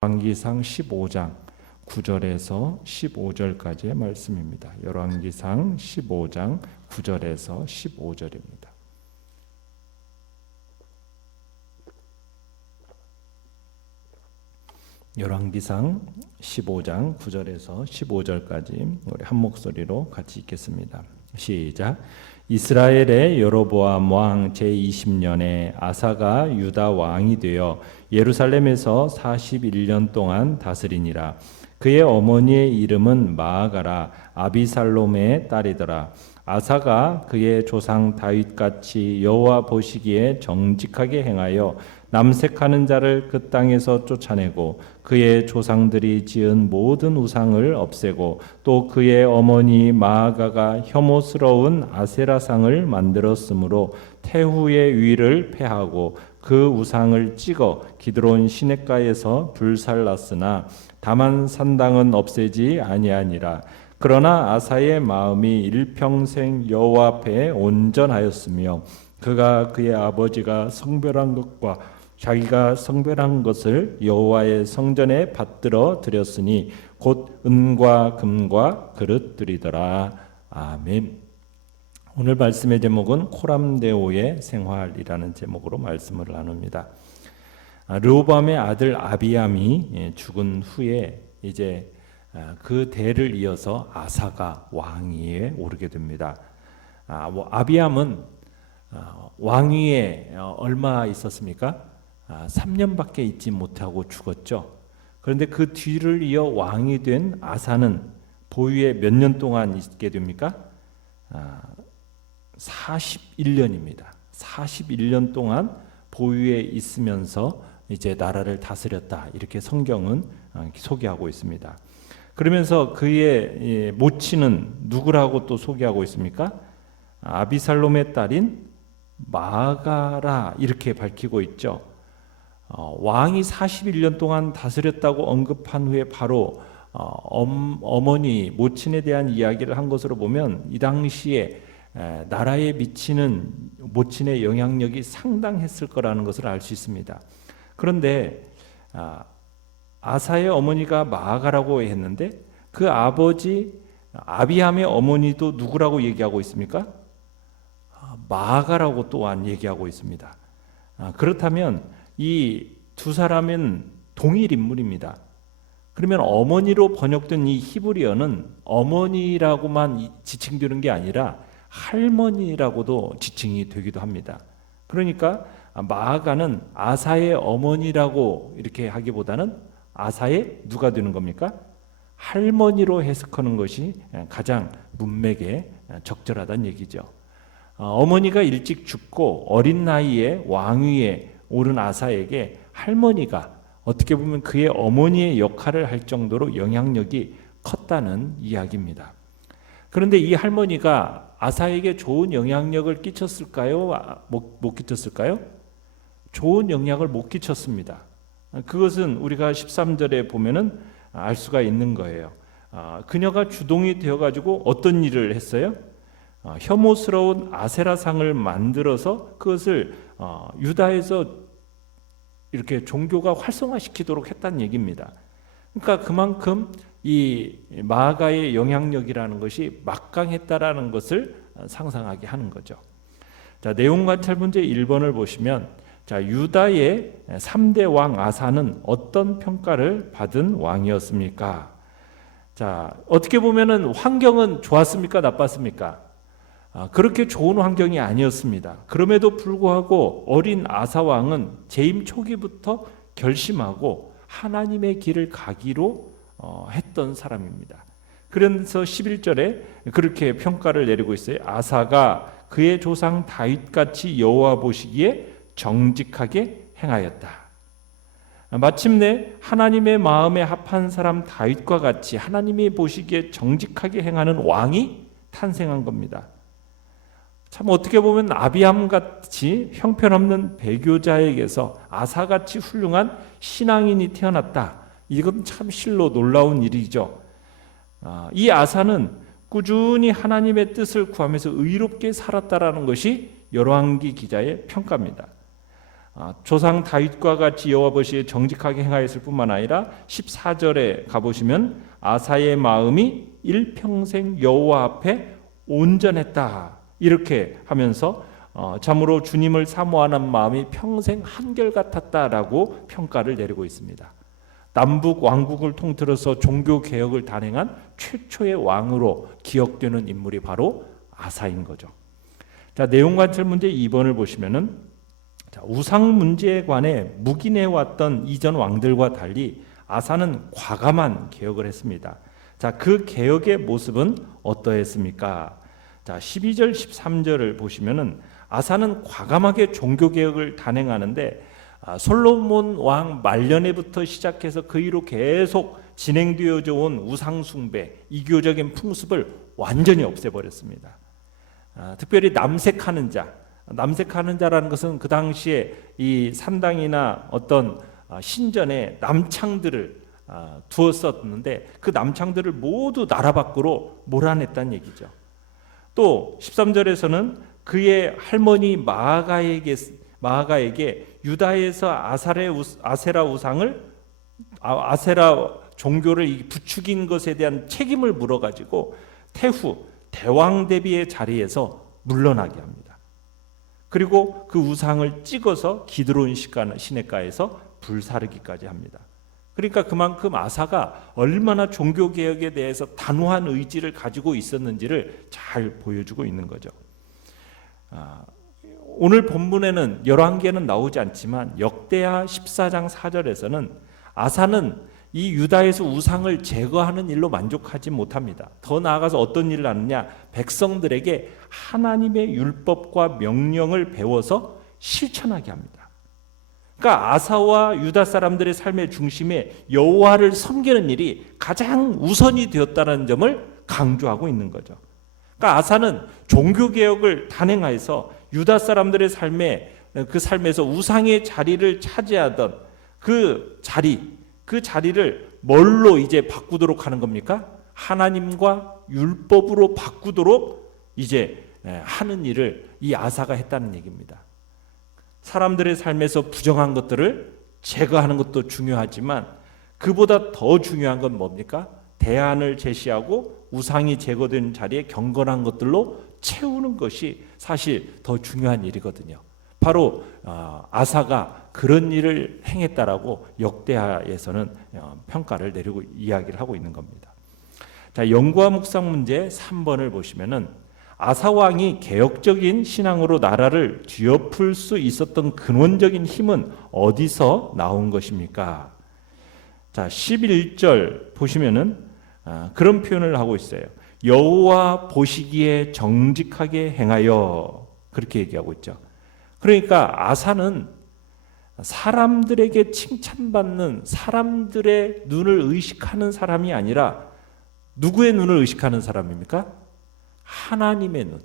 열왕기상 15장 9절에서 15절까지의 말씀입니다. 열왕기상 15장 9절에서 15절입니다. 열왕기상 15장 9절에서 15절까지 우리 한 목소리로 같이 읽겠습니다. 시작. 이스라엘의 여로보암 왕 제20년에 아사가 유다 왕이 되어 예루살렘에서 41년 동안 다스리니라. 그의 어머니의 이름은 마아가라 아비살롬의 딸이더라. 아사가 그의 조상 다윗같이 여호와 보시기에 정직하게 행하여 남색하는 자를 그 땅에서 쫓아내고 그의 조상들이 지은 모든 우상을 없애고 또 그의 어머니 마아가가 혐오스러운 아세라상을 만들었으므로 태후의 위를 폐하고 그 우상을 찍어 기드론 시냇가에서 불살랐으나 다만 산당은 없애지 아니하니라. 그러나 아사의 마음이 일평생 여호와 앞에 온전하였으며 그가 그의 아버지가 성별한 것과 자기가 성별한 것을 여호와의 성전에 받들어 드렸으니 곧 은과 금과 그릇들이더라. 아멘. 오늘 말씀의 제목은 코람데오의 생활이라는 제목으로 말씀을 나눕니다. 르호보암의 아들 아비암이 죽은 후에 이제 그 대를 이어서 아사가 왕위에 오르게 됩니다. 아비암은 왕위에 얼마 있었습니까? 3년밖에 있지 못하고 죽었죠. 그런데 그 뒤를 이어 왕이 된 아사는 보위에 몇 년 동안 있게 됩니까? 41년입니다. 41년 동안 보위에 있으면서 이제 나라를 다스렸다. 이렇게 성경은 소개하고 있습니다. 그러면서 그의 모친은 누구라고 또 소개하고 있습니까? 아비살롬의 딸인 마아가라 이렇게 밝히고 있죠. 왕이 41년 동안 다스렸다고 언급한 후에 바로 어머니 모친에 대한 이야기를 한 것으로 보면 이 당시에 나라에 미치는 모친의 영향력이 상당했을 거라는 것을 알 수 있습니다. 그런데 아사의 어머니가 마아가라고 했는데 그 아버지 아비암의 어머니도 누구라고 얘기하고 있습니까? 마아가라고 또한 얘기하고 있습니다. 그렇다면 이 두 사람은 동일 인물입니다. 그러면 어머니로 번역된 이 히브리어는 어머니라고만 지칭되는 게 아니라 할머니라고도 지칭이 되기도 합니다. 그러니까 마아가는 아사의 어머니라고 이렇게 하기보다는 아사의 누가 되는 겁니까? 할머니로 해석하는 것이 가장 문맥에 적절하다는 얘기죠. 어머니가 일찍 죽고 어린 나이에 왕위에 오른 아사에게 할머니가 어떻게 보면 그의 어머니의 역할을 할 정도로 영향력이 컸다는 이야기입니다. 그런데 이 할머니가 아사에게 좋은 영향력을 끼쳤을까요? 못 끼쳤을까요? 좋은 영향을 못 끼쳤습니다. 그것은 우리가 13절에 보면은 알 수가 있는 거예요. 그녀가 주동이 되어가지고 어떤 일을 했어요? 혐오스러운 아세라상을 만들어서 그것을 유다에서 이렇게 종교가 활성화시키도록 했다는 얘기입니다. 그러니까 그만큼 이 마아가의 영향력이라는 것이 막강했다라는 것을 상상하게 하는 거죠. 자, 내용 관찰 문제 1번을 보시면 자, 유다의 3대 왕 아사는 어떤 평가를 받은 왕이었습니까? 자, 어떻게 보면은 환경은 좋았습니까? 나빴습니까? 그렇게 좋은 환경이 아니었습니다. 그럼에도 불구하고 어린 아사 왕은 재임 초기부터 결심하고 하나님의 길을 가기로 했던 사람입니다. 그래서 11절에 그렇게 평가를 내리고 있어요. 아사가 그의 조상 다윗같이 여호와 보시기에 정직하게 행하였다. 마침내 하나님의 마음에 합한 사람 다윗과 같이 하나님이 보시기에 정직하게 행하는 왕이 탄생한 겁니다. 참 어떻게 보면 아비암같이 형편없는 배교자에게서 아사같이 훌륭한 신앙인이 태어났다. 이건 참 실로 놀라운 일이죠. 이 아사는 꾸준히 하나님의 뜻을 구하면서 의롭게 살았다라는 것이 열왕기 기자의 평가입니다. 조상 다윗과 같이 여호와 보시기에 정직하게 행하였을 뿐만 아니라 14절에 가보시면 아사의 마음이 일평생 여호와 앞에 온전했다 이렇게 하면서 참으로 주님을 사모하는 마음이 평생 한결같았다라고 평가를 내리고 있습니다. 남북 왕국을 통틀어서 종교 개혁을 단행한 최초의 왕으로 기억되는 인물이 바로 아사인 거죠. 자, 내용 관찰 문제 2번을 보시면은 우상 문제에 관해 묵인해 왔던 이전 왕들과 달리 아사는 과감한 개혁을 했습니다. 자, 그 개혁의 모습은 어떠했습니까? 자, 12절 13절을 보시면은 아사는 과감하게 종교 개혁을 단행하는데 솔로몬 왕 말년에부터 시작해서 그 이후로 계속 진행되어져 온 우상 숭배, 이교적인 풍습을 완전히 없애버렸습니다. 특별히 남색하는 자라는 것은 그 당시에 이 산당이나 어떤 신전에 남창들을 두었었는데 그 남창들을 모두 나라 밖으로 몰아냈다는 얘기죠. 또 13절에서는 그의 할머니 마아가에게 유다에서 아세라 종교를 부추긴 것에 대한 책임을 물어가지고 태후 대왕 대비의 자리에서 물러나게 합니다. 그리고 그 우상을 찍어서 기드론 시내가에서 불사르기까지 합니다. 그러니까 그만큼 아사가 얼마나 종교개혁에 대해서 단호한 의지를 가지고 있었는지를 잘 보여주고 있는 거죠. 오늘 본문에는 열왕기에는 나오지 않지만 역대하 14장 4절에서는 아사는 이 유다에서 우상을 제거하는 일로 만족하지 못합니다. 더 나아가서 어떤 일을 하느냐? 백성들에게 하나님의 율법과 명령을 배워서 실천하게 합니다. 그러니까 아사와 유다 사람들의 삶의 중심에 여호와를 섬기는 일이 가장 우선이 되었다는 점을 강조하고 있는 거죠. 그러니까 아사는 종교개혁을 단행하여서 유다 사람들의 삶에서 우상의 자리를 차지하던 그 자리를 뭘로 이제 바꾸도록 하는 겁니까? 하나님과 율법으로 바꾸도록 이제 하는 일을 이 아사가 했다는 얘기입니다. 사람들의 삶에서 부정한 것들을 제거하는 것도 중요하지만 그보다 더 중요한 건 뭡니까? 대안을 제시하고 우상이 제거된 자리에 경건한 것들로 채우는 것이 사실 더 중요한 일이거든요. 바로 아사가 그런 일을 행했다라고 역대하에서는 평가를 내리고 이야기를 하고 있는 겁니다. 자, 연구와 묵상 문제 3번을 보시면은 아사 왕이 개혁적인 신앙으로 나라를 뒤엎을 수 있었던 근원적인 힘은 어디서 나온 것입니까? 자, 11절 보시면은 그런 표현을 하고 있어요. 여호와 보시기에 정직하게 행하여, 그렇게 얘기하고 있죠. 그러니까 아사는 사람들에게 칭찬받는, 사람들의 눈을 의식하는 사람이 아니라 누구의 눈을 의식하는 사람입니까? 하나님의 눈,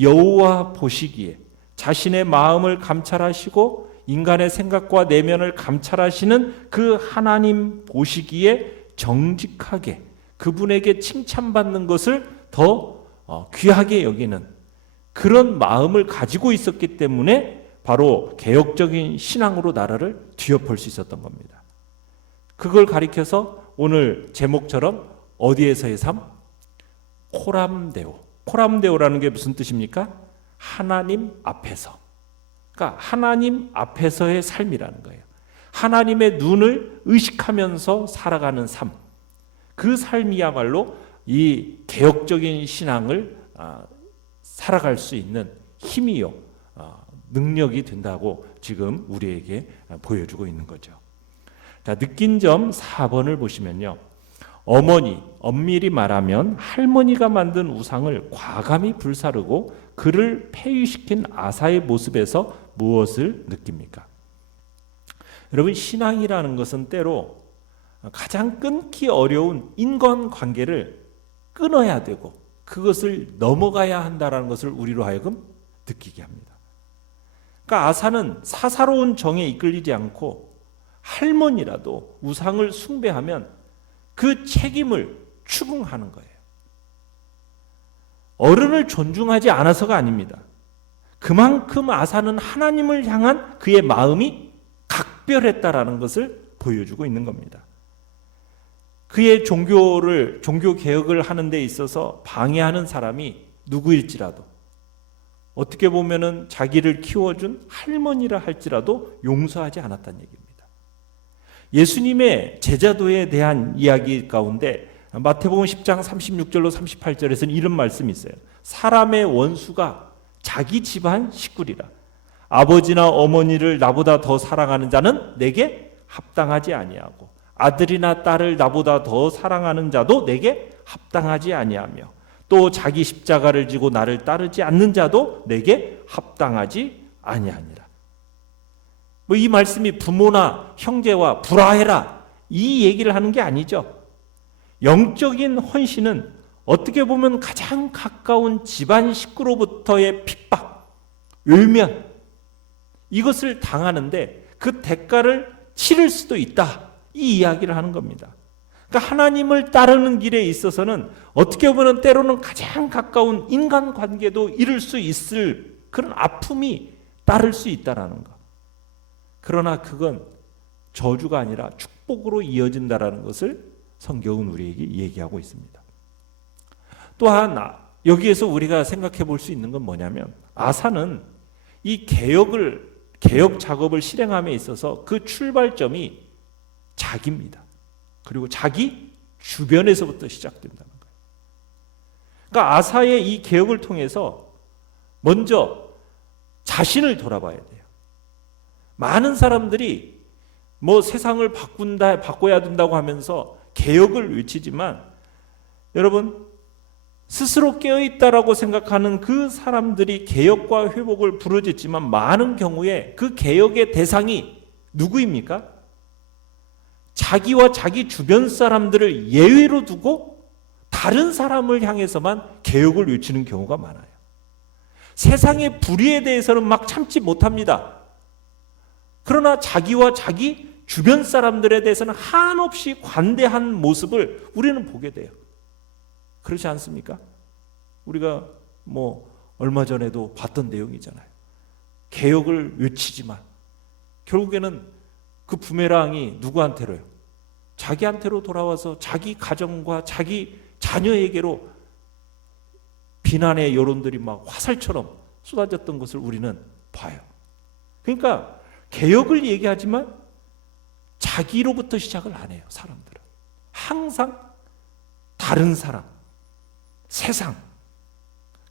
여호와 보시기에 자신의 마음을 감찰하시고 인간의 생각과 내면을 감찰하시는 그 하나님 보시기에 정직하게 그분에게 칭찬받는 것을 더 귀하게 여기는 그런 마음을 가지고 있었기 때문에 바로 개혁적인 신앙으로 나라를 뒤엎을 수 있었던 겁니다. 그걸 가리켜서 오늘 제목처럼 어디에서의 삶? 코람데오. 코람데오라는 게 무슨 뜻입니까? 하나님 앞에서. 그러니까 하나님 앞에서의 삶이라는 거예요. 하나님의 눈을 의식하면서 살아가는 삶. 그 삶이야말로 이 개혁적인 신앙을 살아갈 수 있는 힘이요, 능력이 된다고 지금 우리에게 보여주고 있는 거죠. 자, 느낀 점 4번을 보시면요. 엄밀히 말하면 할머니가 만든 우상을 과감히 불사르고 그를 폐위시킨 아사의 모습에서 무엇을 느낍니까? 여러분, 신앙이라는 것은 때로 가장 끊기 어려운 인간관계를 끊어야 되고 그것을 넘어가야 한다는 것을 우리로 하여금 느끼게 합니다. 그러니까 아사는 사사로운 정에 이끌리지 않고 할머니라도 우상을 숭배하면 그 책임을 추궁하는 거예요. 어른을 존중하지 않아서가 아닙니다. 그만큼 아사는 하나님을 향한 그의 마음이 각별했다라는 것을 보여주고 있는 겁니다. 그의 종교 개혁을 하는 데 있어서 방해하는 사람이 누구일지라도, 어떻게 보면은 자기를 키워준 할머니라 할지라도 용서하지 않았다는 얘기입니다. 예수님의 제자도에 대한 이야기 가운데 마태복음 10장 36절로 38절에서는 이런 말씀이 있어요. 사람의 원수가 자기 집안 식구리라. 아버지나 어머니를 나보다 더 사랑하는 자는 내게 합당하지 아니하고 아들이나 딸을 나보다 더 사랑하는 자도 내게 합당하지 아니하며 또 자기 십자가를 지고 나를 따르지 않는 자도 내게 합당하지 아니하니라. 이 말씀이 부모나 형제와 불화해라 이 얘기를 하는 게 아니죠. 영적인 헌신은 어떻게 보면 가장 가까운 집안 식구로부터의 핍박, 외면, 이것을 당하는데 그 대가를 치를 수도 있다, 이 이야기를 하는 겁니다. 그러니까 하나님을 따르는 길에 있어서는 어떻게 보면 때로는 가장 가까운 인간관계도 이룰 수 있을 그런 아픔이 따를 수 있다는 것. 그러나 그건 저주가 아니라 축복으로 이어진다라는 것을 성경은 우리에게 얘기하고 있습니다. 또한 여기에서 우리가 생각해 볼 수 있는 건 뭐냐면, 아사는 이 개혁 작업을 실행함에 있어서 그 출발점이 자기입니다. 그리고 자기 주변에서부터 시작된다는 거예요. 그러니까 아사의 이 개혁을 통해서 먼저 자신을 돌아봐야 돼요. 많은 사람들이 세상을 바꿔야 된다고 하면서 개혁을 외치지만, 여러분, 스스로 깨어있다라고 생각하는 그 사람들이 개혁과 회복을 부르짖지만 많은 경우에 그 개혁의 대상이 누구입니까? 자기와 자기 주변 사람들을 예외로 두고 다른 사람을 향해서만 개혁을 외치는 경우가 많아요. 세상의 불의에 대해서는 막 참지 못합니다. 그러나 자기와 자기 주변 사람들에 대해서는 한없이 관대한 모습을 우리는 보게 돼요. 그렇지 않습니까? 우리가 얼마 전에도 봤던 내용이잖아요. 개혁을 외치지만 결국에는 그 부메랑이 누구한테로요? 자기한테로 돌아와서 자기 가정과 자기 자녀에게로 비난의 여론들이 막 화살처럼 쏟아졌던 것을 우리는 봐요. 그러니까 개혁을 얘기하지만 자기로부터 시작을 안 해요. 사람들은 항상 다른 사람, 세상.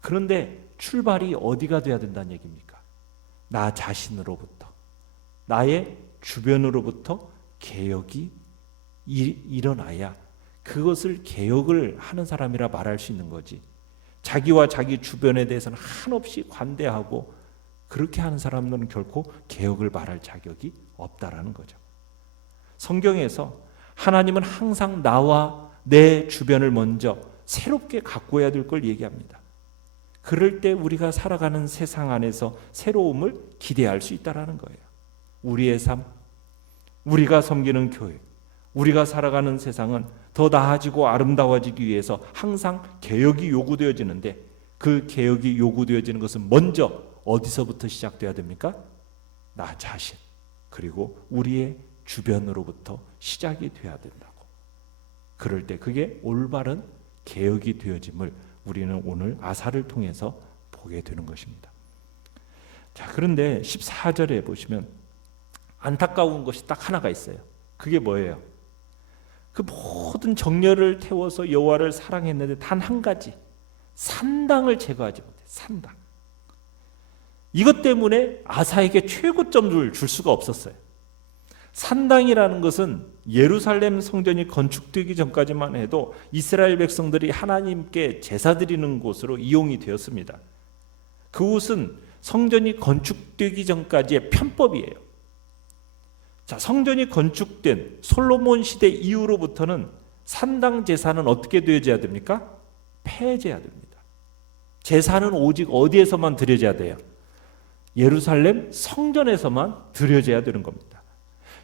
그런데 출발이 어디가 돼야 된다는 얘기입니까? 나 자신으로부터, 나의 주변으로부터 개혁이 일어나야 그것을 개혁을 하는 사람이라 말할 수 있는 거지. 자기와 자기 주변에 대해서는 한없이 관대하고 그렇게 하는 사람들은 결코 개혁을 말할 자격이 없다라는 거죠. 성경에서 하나님은 항상 나와 내 주변을 먼저 새롭게 가꾸어야 될 걸 얘기합니다. 그럴 때 우리가 살아가는 세상 안에서 새로움을 기대할 수 있다는 거예요. 우리의 삶, 우리가 섬기는 교회, 우리가 살아가는 세상은 더 나아지고 아름다워지기 위해서 항상 개혁이 요구되어지는데, 그 개혁이 요구되어지는 것은 먼저 어디서부터 시작돼야 됩니까? 나 자신, 그리고 우리의 주변으로부터 시작이 돼야 된다고. 그럴 때 그게 올바른 개혁이 되어짐을 우리는 오늘 아사를 통해서 보게 되는 것입니다. 자, 그런데 14절에 보시면 안타까운 것이 딱 하나가 있어요. 그게 뭐예요? 그 모든 정열을 태워서 여호와를 사랑했는데 단 한 가지, 산당을 제거하지 못해. 산당. 이것 때문에 아사에게 최고점을 줄 수가 없었어요. 산당이라는 것은 예루살렘 성전이 건축되기 전까지만 해도 이스라엘 백성들이 하나님께 제사 드리는 곳으로 이용이 되었습니다. 그곳은 성전이 건축되기 전까지의 편법이에요. 자, 성전이 건축된 솔로몬 시대 이후로부터는 산당 제사는 어떻게 되어져야 됩니까? 폐제해야 됩니다. 제사는 오직 어디에서만 드려져야 돼요? 예루살렘 성전에서만 드려져야 되는 겁니다.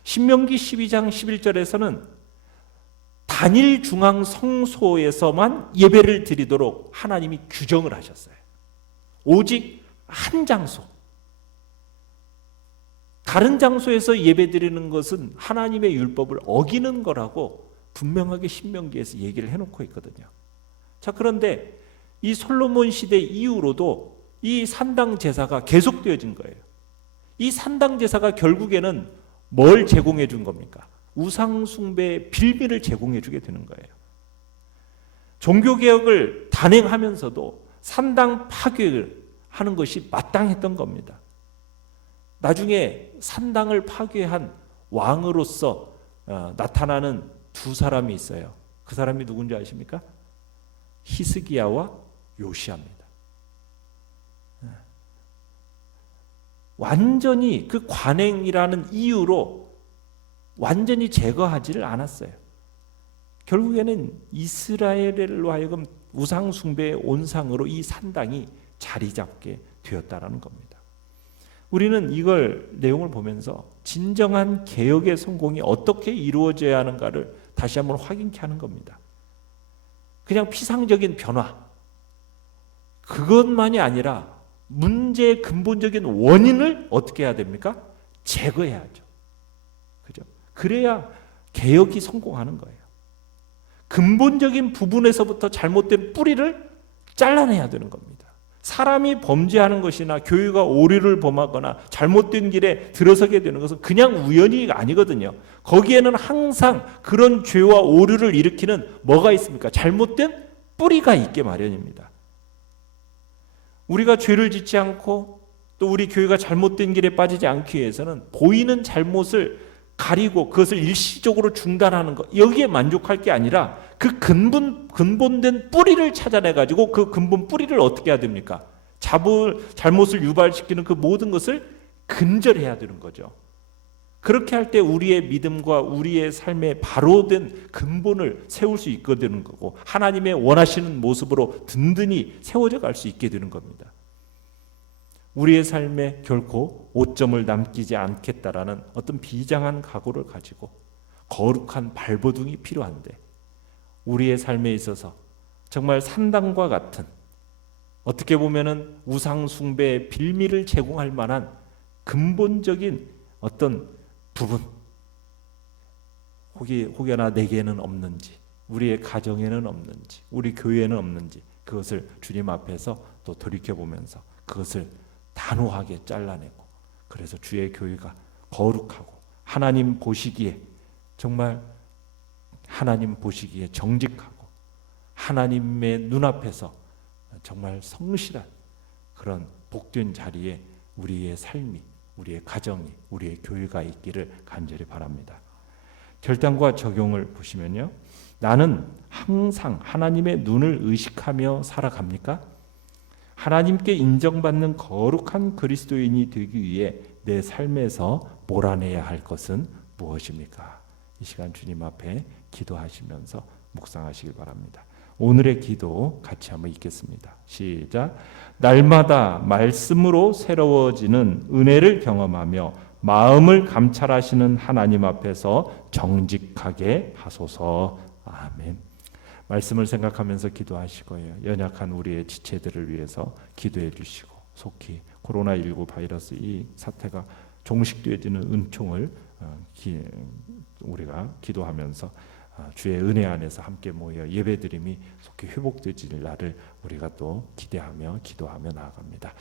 신명기 12장 11절에서는 단일 중앙 성소에서만 예배를 드리도록 하나님이 규정을 하셨어요. 오직 한 장소, 다른 장소에서 예배드리는 것은 하나님의 율법을 어기는 거라고 분명하게 신명기에서 얘기를 해놓고 있거든요. 자, 그런데 이 솔로몬 시대 이후로도 이 산당 제사가 계속되어진 거예요. 이 산당 제사가 결국에는 뭘 제공해 준 겁니까? 우상 숭배의 빌미를 제공해 주게 되는 거예요. 종교개혁을 단행하면서도 산당 파괴를 하는 것이 마땅했던 겁니다. 나중에 산당을 파괴한 왕으로서 나타나는 두 사람이 있어요. 그 사람이 누군지 아십니까? 히스기야와 요시야입니다. 완전히 그 관행이라는 이유로 완전히 제거하지를 않았어요. 결국에는 이스라엘로 하여금 우상 숭배의 온상으로 이 산당이 자리 잡게 되었다라는 겁니다. 우리는 이걸 내용을 보면서 진정한 개혁의 성공이 어떻게 이루어져야 하는가를 다시 한번 확인케 하는 겁니다. 그냥 피상적인 변화, 그것만이 아니라 문제의 근본적인 원인을 어떻게 해야 됩니까? 제거해야죠. 그죠? 그래야 개혁이 성공하는 거예요. 근본적인 부분에서부터 잘못된 뿌리를 잘라내야 되는 겁니다. 사람이 범죄하는 것이나 교회가 오류를 범하거나 잘못된 길에 들어서게 되는 것은 그냥 우연히가 아니거든요. 거기에는 항상 그런 죄와 오류를 일으키는 뭐가 있습니까? 잘못된 뿌리가 있게 마련입니다. 우리가 죄를 짓지 않고 또 우리 교회가 잘못된 길에 빠지지 않기 위해서는 보이는 잘못을 가리고 그것을 일시적으로 중단하는 것, 여기에 만족할 게 아니라 그 근본된 뿌리를 찾아내가지고 그 근본 뿌리를 어떻게 해야 됩니까? 잘못을 유발시키는 그 모든 것을 근절해야 되는 거죠. 그렇게 할 때 우리의 믿음과 우리의 삶의 바로 된 근본을 세울 수 있게 되는 거고, 하나님의 원하시는 모습으로 든든히 세워져 갈 수 있게 되는 겁니다. 우리의 삶에 결코 오점을 남기지 않겠다라는 어떤 비장한 각오를 가지고 거룩한 발버둥이 필요한데, 우리의 삶에 있어서 정말 산당과 같은, 어떻게 보면은 우상 숭배의 빌미를 제공할 만한 근본적인 어떤 부분, 혹여나 내게는 없는지, 우리의 가정에는 없는지, 우리 교회에는 없는지, 그것을 주님 앞에서 또 돌이켜보면서 그것을 단호하게 잘라내고, 그래서 주의 교회가 거룩하고 하나님 보시기에 정말 하나님 보시기에 정직하고 하나님의 눈앞에서 정말 성실한 그런 복된 자리에 우리의 삶이, 우리의 가정이, 우리의 교회가 있기를 간절히 바랍니다. 결단과 적용을 보시면요, 나는 항상 하나님의 눈을 의식하며 살아갑니까? 하나님께 인정받는 거룩한 그리스도인이 되기 위해 내 삶에서 몰아내야 할 것은 무엇입니까? 이 시간 주님 앞에 기도하시면서 묵상하시길 바랍니다. 오늘의 기도 같이 한번 읽겠습니다. 시작. 날마다 말씀으로 새로워지는 은혜를 경험하며 마음을 감찰하시는 하나님 앞에서 정직하게 하소서. 아멘. 말씀을 생각하면서 기도하시고요, 연약한 우리의 지체들을 위해서 기도해 주시고, 속히 코로나19 바이러스 이 사태가 종식되어지는 은총을 우리가 기도하면서 주의 은혜 안에서 함께 모여 예배드림이 속히 회복되질 날을 우리가 또 기대하며 기도하며 나아갑니다.